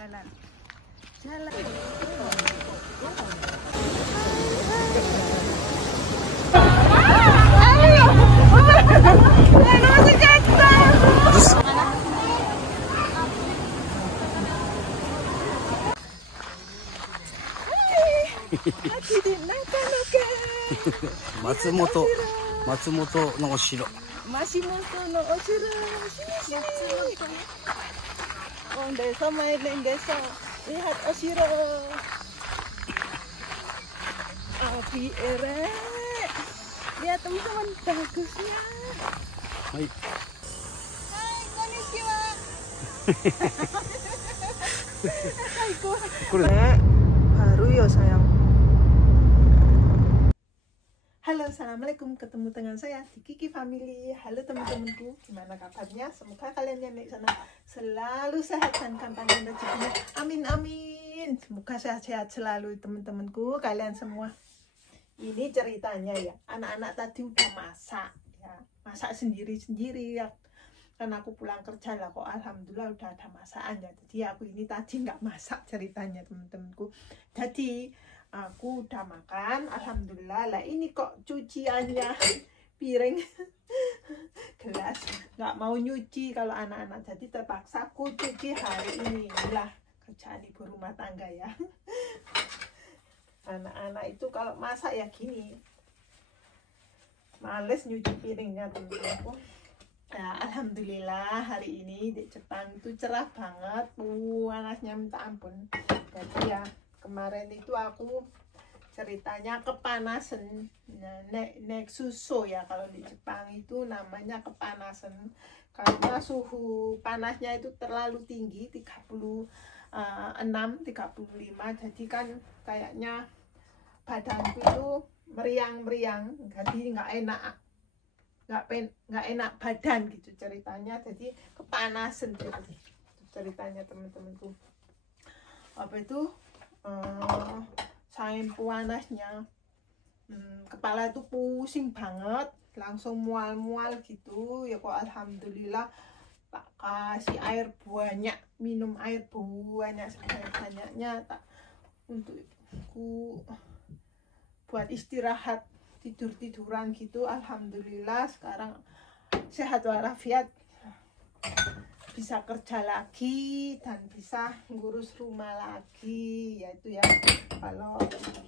jalan. Jalan.松本のお城。Masih moto no osiro. Oh, desa main desa. Lihat osiro. Api erek. Lihat teman-teman bagusnya. Hai. Hai, konnichiwa. Baru ya sayang. Halo, assalamualaikum, ketemu dengan saya di Kiki Family. Halo teman-temanku, gimana kabarnya? Semoga kalian yang di sana selalu sehat dan gampang rezekinya. Amin amin. Semoga sehat-sehat selalu teman-temanku, kalian semua. Ini ceritanya ya, anak-anak tadi udah masak ya, masak sendiri-sendiri ya. Karena aku pulang kerja lah kok, alhamdulillah udah ada masakan ya. Jadi aku ini tadi nggak masak ceritanya teman-temanku. Jadi aku udah makan, alhamdulillah. Lah ini kok cuciannya piring, gelas nggak mau nyuci kalau anak-anak. Jadi terpaksa aku cuci hari ini. Inilah kerjaan ibu rumah tangga ya. Anak-anak itu kalau masak ya gini, males nyuci piringnya teman-temanku. Nah, alhamdulillah hari ini di Jepang itu cerah banget, panasnya minta ampun. Jadi ya kemarin itu aku ceritanya kepanasan, Nexuso ya, kalau di Jepang itu namanya kepanasan karena suhu panasnya itu terlalu tinggi, 36, 35. Jadi kan kayaknya badanku itu meriang-meriang, jadi nggak enak badan gitu ceritanya. Jadi kepanasan gitu ceritanya teman-temanku. Apa itu saking panasnya, kepala itu pusing banget, langsung mual-mual gitu ya kok. Alhamdulillah tak kasih air banyak, minum air banyak sebanyak-banyaknya, tak untuk ku buat istirahat, tidur-tiduran gitu. Alhamdulillah sekarang sehat walafiat, bisa kerja lagi dan bisa ngurus rumah lagi. Yaitu ya, kalau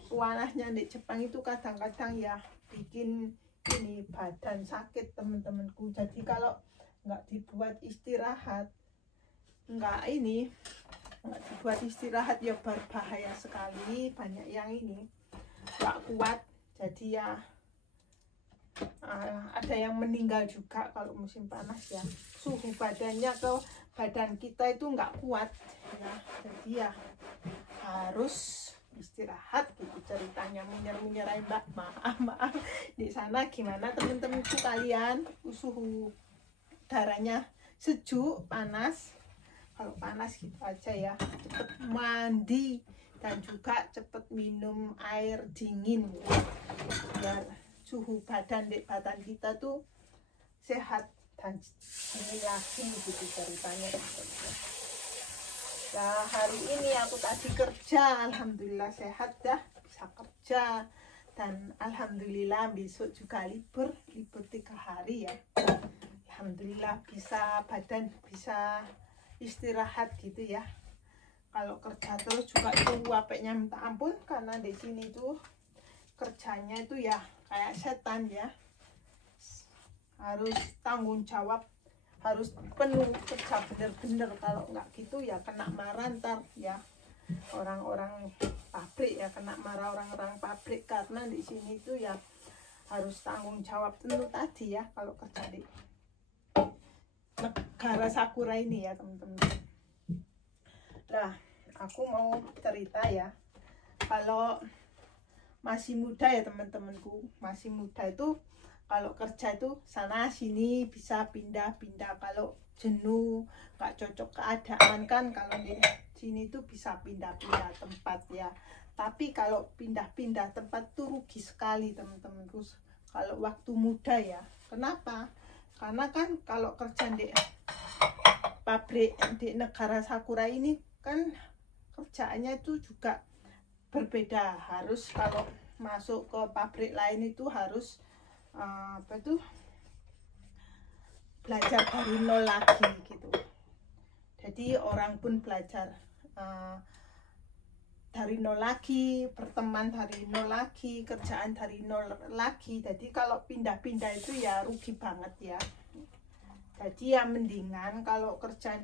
panasnya di Jepang itu kadang-kadang ya bikin ini badan sakit teman-temanku. Jadi kalau nggak dibuat istirahat, nggak dibuat istirahat ya berbahaya sekali. Banyak yang ini nggak kuat, jadi ya ada yang meninggal juga kalau musim panas ya. Suhu badannya ke badan kita itu nggak kuat ya, jadi ya harus istirahat gitu ceritanya. Munyer-munyerai mbak, maaf di sana gimana temen-temenku kalian? Suhu udaranya sejuk, panas? Kalau panas gitu aja ya, cepet mandi dan juga cepet minum air dingin biar suhu badan kita tuh sehat dan ini lagi gitu ceritanya. Nah, hari ini aku tadi kerja, alhamdulillah sehat dah, bisa kerja, dan alhamdulillah besok juga libur 3 hari ya. Alhamdulillah bisa badan bisa istirahat gitu ya. Kalau kerja terus juga itu capeknya minta ampun, karena di sini tuh kerjanya itu ya kayak setan ya, harus tanggung jawab, harus penuh kerja bener-bener. Kalau nggak gitu ya kena marah ntar ya orang-orang pabrik ya, kena marah orang-orang pabrik, karena di sini tuh ya harus tanggung jawab penuh tadi ya kalau kerja di negara Sakura ini ya teman-teman. Nah, aku mau cerita ya, kalau masih muda ya teman-temanku, masih muda itu kalau kerja itu sana sini bisa pindah-pindah. Kalau jenuh nggak cocok keadaan kan, kalau di sini tuh bisa pindah-pindah tempat ya. Tapi kalau pindah-pindah tempat tuh rugi sekali teman-temanku kalau waktu muda ya. Kenapa? Karena kan kalau kerja di pabrik di negara Sakura ini kan kerjaannya itu juga berbeda. Harus kalau masuk ke pabrik lain itu harus belajar dari nol lagi gitu. Jadi orang pun belajar dari nol lagi, berteman dari nol lagi, kerjaan dari nol lagi. Jadi kalau pindah-pindah itu ya rugi banget ya. Jadi ya mendingan kalau kerja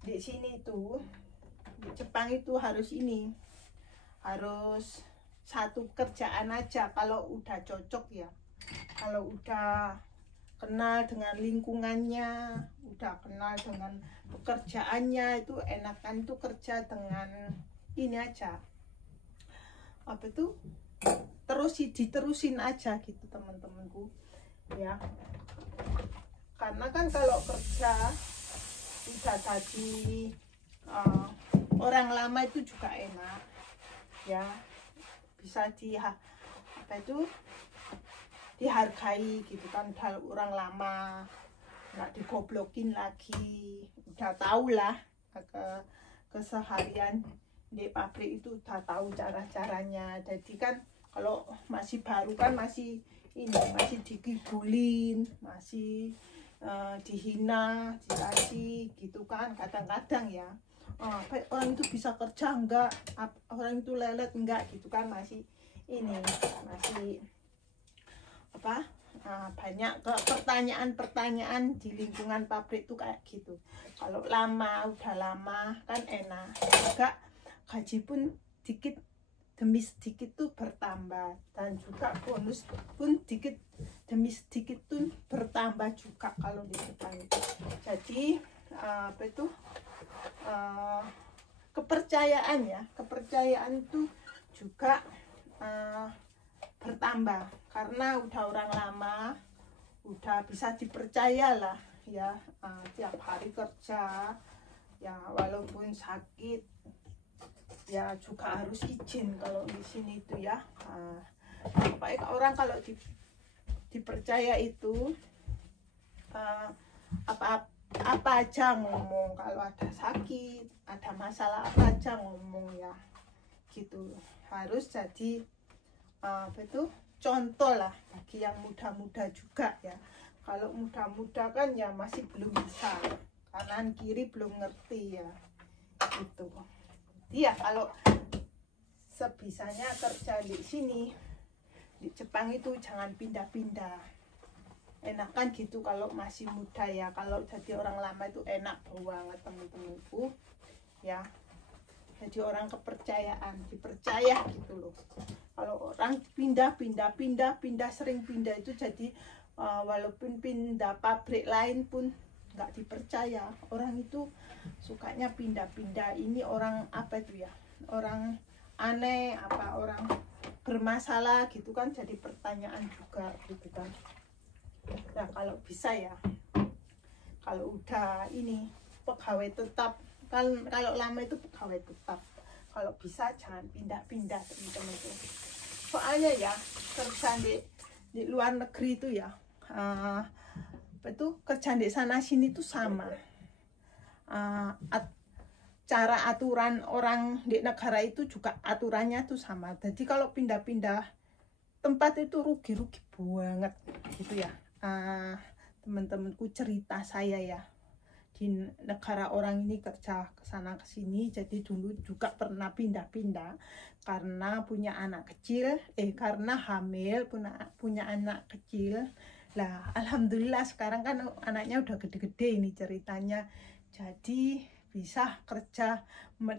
di sini tuh, di Jepang itu harus satu kerjaan aja. Kalau udah cocok ya, kalau udah kenal dengan lingkungannya, udah kenal dengan pekerjaannya, itu enakan tuh kerja dengan ini aja, diterusin aja gitu teman-temanku ya. Karena kan kalau kerja udah tadi orang lama itu juga enak ya, bisa dihargai gitu kan. Udah orang lama, nggak digoblokin lagi, udah tahu lah keseharian di pabrik itu, udah tahu cara-caranya. Jadi kan kalau masih baru kan masih dikibulin, masih dihina, dicaci gitu kan kadang-kadang ya. Orang itu bisa kerja enggak, orang itu lelet enggak gitu kan, masih banyak pertanyaan di lingkungan pabrik tuh kayak gitu. Kalau udah lama kan enak juga, gaji pun dikit demi sedikit tuh bertambah, dan juga bonus pun dikit demi sedikit tuh bertambah juga kalau di Jepang itu. Jadi kepercayaan tuh juga bertambah karena udah orang lama, udah bisa dipercaya lah ya. Tiap hari kerja ya, walaupun sakit ya juga harus izin kalau di sini itu ya. Baik orang kalau dipercaya itu apa aja ngomong, kalau ada sakit, ada masalah apa aja ngomong ya gitu. Harus jadi contoh lah bagi yang muda-muda juga ya. Kalau muda-muda kan ya masih belum bisa, kanan kiri belum ngerti ya gitu. Iya, kalau sebisanya kerja di sini di Jepang itu jangan pindah-pindah, enakan gitu kalau masih muda ya. Kalau jadi orang lama itu enak banget temen-temenku ya, jadi orang kepercayaan, dipercaya gitu loh. Kalau orang pindah sering pindah itu jadi walaupun pindah pabrik lain pun nggak dipercaya. Orang itu sukanya pindah-pindah, ini orang apa itu ya, orang aneh, orang bermasalah gitu kan, jadi pertanyaan juga gitu kan. Nah kalau bisa ya, kalau udah pegawai tetap kan, kalau lama itu pegawai tetap, kalau bisa jangan pindah-pindah teman-teman tuh. Soalnya ya kerja di luar negeri itu ya, kerja di sana sini tuh sama. Cara aturan orang di negara itu juga aturannya tuh sama. Jadi kalau pindah-pindah tempat itu rugi banget gitu ya. Teman-temanku cerita saya ya, di negara orang ini kerja kesana kesini, jadi dulu juga pernah pindah-pindah karena punya anak kecil, karena hamil punya anak kecil lah. Alhamdulillah sekarang kan anaknya udah gede-gede ini ceritanya, jadi bisa kerja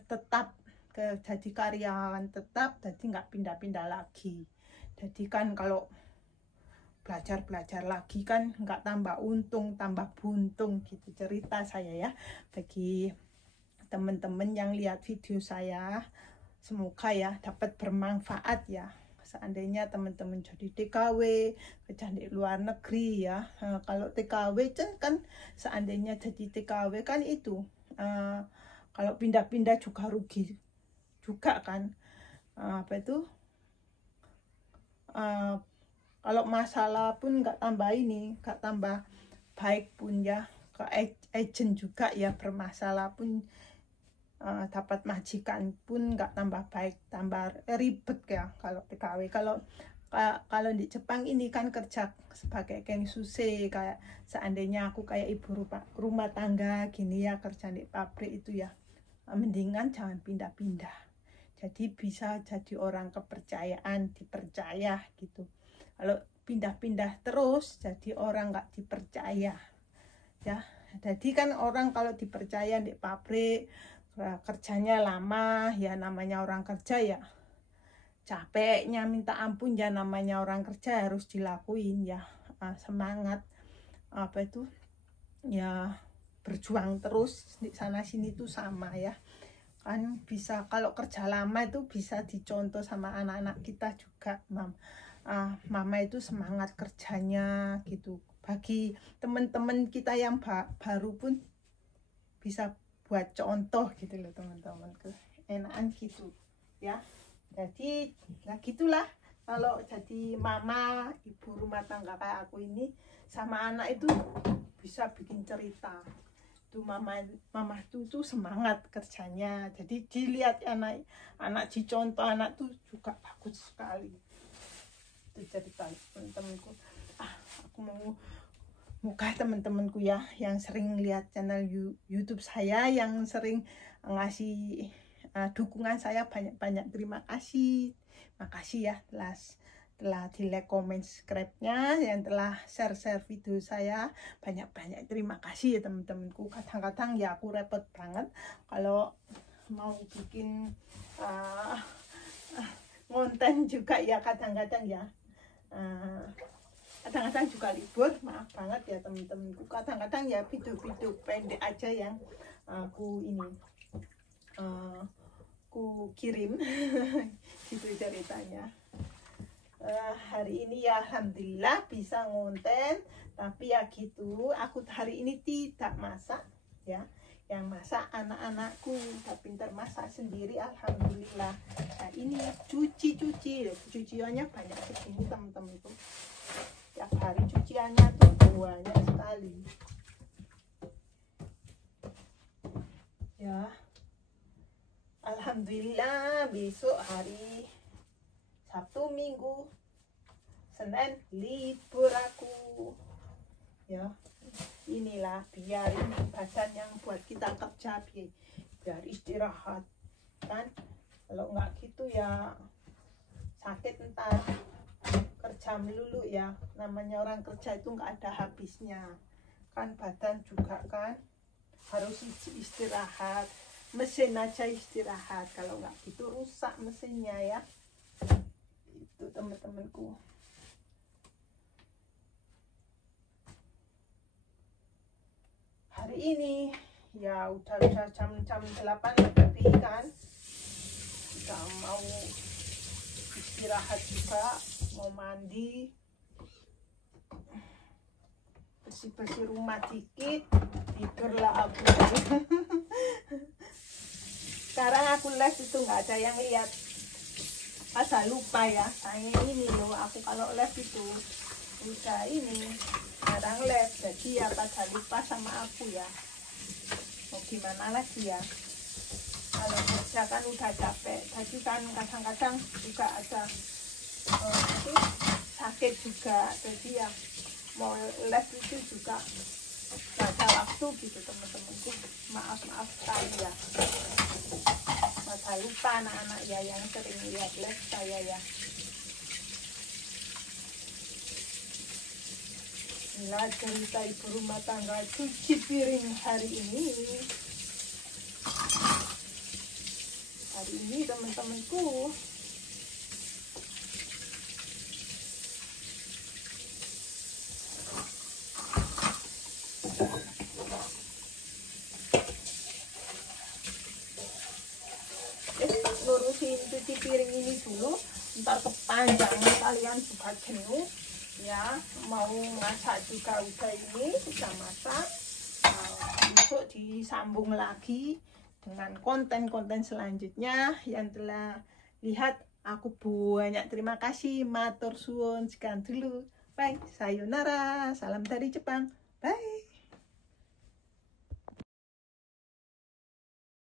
tetap, jadi karyawan tetap, jadi nggak pindah-pindah lagi. Jadi kan kalau belajar lagi kan nggak tambah untung, tambah buntung gitu cerita saya ya. Bagi teman-teman yang lihat video saya, semoga ya dapat bermanfaat ya. Seandainya teman-teman jadi TKW, kerja di luar negeri ya. Kalau TKW kan seandainya jadi TKW kan itu kalau pindah-pindah juga rugi juga kan. Kalau masalah pun nggak tambah baik pun ya ke agent juga ya, bermasalah pun dapat majikan pun nggak tambah baik, tambah ribet ya kalau PKW. Kalau di Jepang ini kan kerja sebagai kensuse, kayak seandainya aku kayak ibu rumah tangga gini ya, kerja di pabrik itu ya, mendingan jangan pindah-pindah. Jadi bisa jadi orang kepercayaan, dipercaya gitu. Kalau pindah-pindah terus jadi orang nggak dipercaya ya. Jadi kan orang kalau dipercaya di pabrik kerjanya lama ya, namanya orang kerja ya, capeknya minta ampun ya, namanya orang kerja harus dilakuin ya. Semangat apa itu ya, berjuang terus di sana sini tuh sama ya kan. Bisa kalau kerja lama itu bisa dicontoh sama anak-anak kita juga. Mama itu semangat kerjanya gitu, bagi teman-teman kita yang baru pun bisa buat contoh gitu loh teman-temanku, enakan gitu ya. Jadi ya gitulah, kalau jadi mama ibu rumah tangga kayak aku ini sama anak itu bisa bikin cerita tuh. Mama tuh semangat kerjanya, jadi dilihat anak dicontoh, anak tuh juga bagus sekali. Itu cerita teman-temanku. Aku mau muka teman-temanku ya yang sering lihat channel YouTube saya, yang sering ngasih dukungan saya, banyak-banyak terima kasih. Makasih ya telah di like, comment, subscribe-nya, yang telah share video saya, banyak-banyak terima kasih ya teman-temanku. Kadang-kadang ya aku repot banget kalau mau bikin konten juga ya, kadang-kadang ya. Kadang-kadang juga libur, maaf banget ya teman-temanku. Kadang-kadang ya video-video pendek aja yang aku kirim gitu ceritanya. Hari ini ya alhamdulillah bisa ngonten, tapi ya gitu, aku hari ini tidak masak ya, yang masak anak-anakku, udah pintar masak sendiri alhamdulillah. Nah ini cuciannya banyak segini teman-temanku, tiap hari cuciannya tuh banyak sekali ya. Alhamdulillah besok hari Sabtu, Minggu, Senin libur aku ya. Inilah biar ini badan yang buat kita kerja, biar istirahat kan. Kalau nggak gitu ya sakit ntar, kerja melulu ya, namanya orang kerja itu nggak ada habisnya kan. Badan juga kan harus istirahat, mesin aja istirahat, kalau nggak gitu rusak mesinnya ya. Itu teman-temanku. Hari ini ya udah jam 8 lebih kan, kita mau istirahat juga, mau mandi, bersih-bersih rumah dikit, tidurlah aku. Sekarang aku live itu nggak ada yang lihat, pada lupa ya. Saya ini loh, aku kalau live itu udah ini jarang live, jadi ya pada lupa sama aku ya. Mau gimana lagi ya, kalau kerja kan udah capek. Jadi kan kadang-kadang juga ada sakit juga, jadi ya mau live itu juga gak ada waktu gitu teman-temanku. Maaf sekali ya, pada lupa anak-anak ya yang sering lihat live saya ya. Inilah cerita ibu rumah tangga cuci piring hari ini. Hari ini teman-temanku ngurusin cuci piring ini dulu, ntar kepanjangan kalian juga jenuh ya. Mau masak juga udah masak. Besok disambung lagi dengan konten-konten selanjutnya. Yang telah lihat aku banyak terima kasih, matur suwun. Sekian dulu, bye, sayonara, salam dari Jepang, bye.